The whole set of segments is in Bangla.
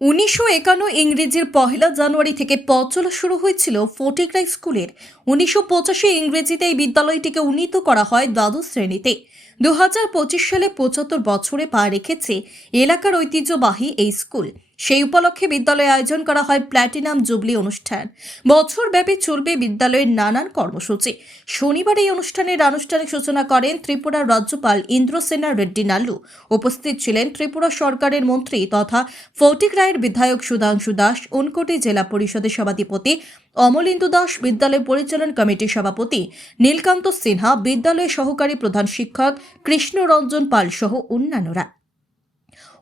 উনিশশো একান্ন ইংরেজির পহেলা জানুয়ারি থেকে পথ চলা শুরু হয়েছিল ফটিকরাই স্কুলের। উনিশশো পঁচাশি ইংরেজিতে এই বিদ্যালয়টিকে উন্নীত করা হয় দ্বাদশ শ্রেণীতে। দু হাজার পঁচিশ সালে পঁচাত্তর বছরে পা রেখেছে এলাকার ঐতিহ্যবাহী এই স্কুল। সেই উপলক্ষে বিদ্যালয়ে আয়োজন করা হয় প্ল্যাটিনাম জুবলি অনুষ্ঠান। বছরব্যাপী চলবে বিদ্যালয়ের নানান কর্মসূচি। শনিবার এই অনুষ্ঠানের আনুষ্ঠানিক সূচনা করেন ত্রিপুরার রাজ্যপাল ইন্দ্রসেনা রেড্ডি নাল্লু। উপস্থিত ছিলেন ত্রিপুরা সরকারের মন্ত্রী তথা ফটিক রায়ের বিধায়ক সুধাংশু দাস উনকোটি জেলা পরিষদের সভাধিপতি অমলেন্দু দাস, বিদ্যালয় পরিচালন কমিটির সভাপতি নীলকান্ত সিনহা, বিদ্যালয়ের সহকারী প্রধান শিক্ষক কৃষ্ণরঞ্জন পাল সহ অন্যান্যরা।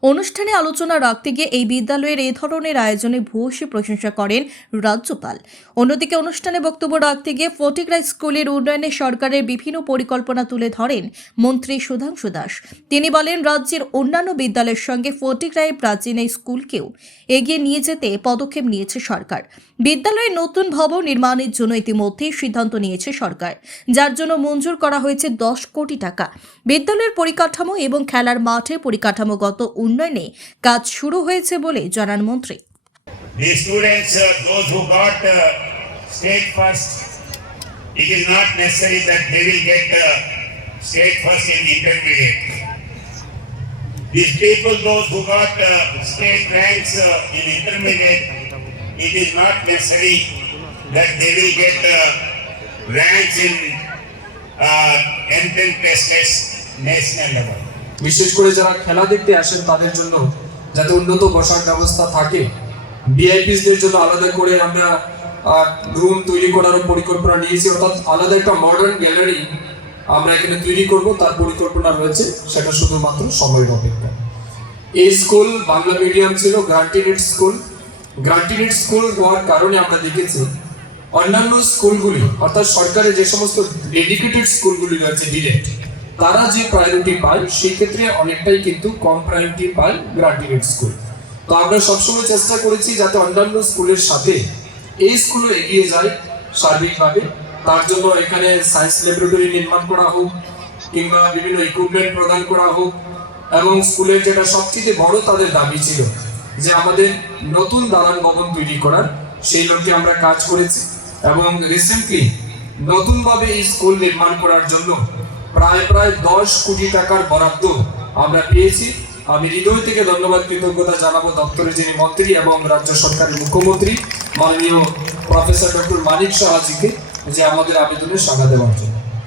অনুষ্ঠানে আলোচনা রাখতে গিয়ে এই বিদ্যালয়ের এই ধরনের আয়োজনে ভূয়সী প্রশংসা করেন রাজ্যপাল। অন্যদিকে অনুষ্ঠানে বক্তব্য রাখতে গিয়ে ফটিকরাই স্কুলের উন্নয়নে সরকারের বিভিন্ন পরিকল্পনা তুলে ধরেন মন্ত্রী সুধাংশু দাস। তিনি বলেন, রাজ্যের অন্যান্য বিদ্যালয়ের সঙ্গে ফটিকরায়ের প্রাচীন এই স্কুলকেও এগিয়ে নিয়ে যেতে পদক্ষেপ নিয়েছে সরকার। বিদ্যালয়ের নতুন ভবন নির্মাণের জন্য ইতিমধ্যেই সিদ্ধান্ত নিয়েছে সরকার, যার জন্য মঞ্জুর করা হয়েছে দশ কোটি টাকা। বিদ্যালয়ের পরিকাঠামো এবং খেলার মাঠের পরিকাঠামোগত উন্নয়নে কাজ শুরু হয়েছে বলে জানান মন্ত্রী uh, uh, it is not necessary that they will get uh, state first in intermediate. These people, those who got uh, state ranks uh, in intermediate, it is not necessary that they will get uh, ranks in uh, entrance tests national level. বিশেষ করে যারা খেলা দেখতে আসেন তাদের জন্য যাতে উন্নত বসার ব্যবস্থা থাকে। ভিআইপিসদের জন্য আলাদা করে আমরা রুম তৈরি করারও পরিকল্পনা নিয়েছি। অর্থাৎ আলাদা একটা মডার্ন গ্যালারি আমরা এখানে তৈরি করব, তার পরিকল্পনা রয়েছে। সেটা শুধুমাত্র সময়ের অপেক্ষা। এই স্কুল বাংলা মিডিয়াম ছিল গ্রান্টিনেট স্কুল গ্রান্টিনেট স্কুল হওয়ার কারণে আমরা দেখেছি, অন্যান্য স্কুলগুলি, অর্থাৎ সরকারের যে সমস্ত ডেডিকেটেড স্কুলগুলি রয়েছে ডিরেক্ট তারা যে প্রায়োরিটি পায় সেই ক্ষেত্রে অনেকটাই কিন্তু কম প্রায়োরিটি পায় গ্রান্টিনেট স্কুল তো আমরা সবসময় চেষ্টা করেছি যাতে অন্যান্য স্কুলের সাথে এই স্কুলও এগিয়ে যায় সার্বিকভাবে। তার জন্য এখানে সায়েন্স ল্যাবরেটরি নির্মাণ করা হোক, কিংবা বিভিন্ন ইকুইপমেন্ট প্রদান করা হোক, এবং স্কুলের যেটা সবচেয়ে বড় তাদের দাবি ছিল যে আমাদের নতুন দালান ভবন তৈরি করার, সেই লক্ষ্যে আমরা কাজ করেছি। এবং রিসেন্টলি নতুনভাবে এই স্কুল নির্মাণ করার জন্য প্রায় প্রায় দশ কোটি টাকার বরাদ্দ আমরা পেয়েছি। আমি হৃদয় থেকে ধন্যবাদ, কৃতজ্ঞতা জানাব দপ্তরের যিনি মন্ত্রী এবং রাজ্য সরকারের মুখ্যমন্ত্রী, মাননীয় প্রফেসর ডক্টর মানিক সাহাজিকে যে আমাদের আবেদনে সাড়া দেওয়ার জন্য।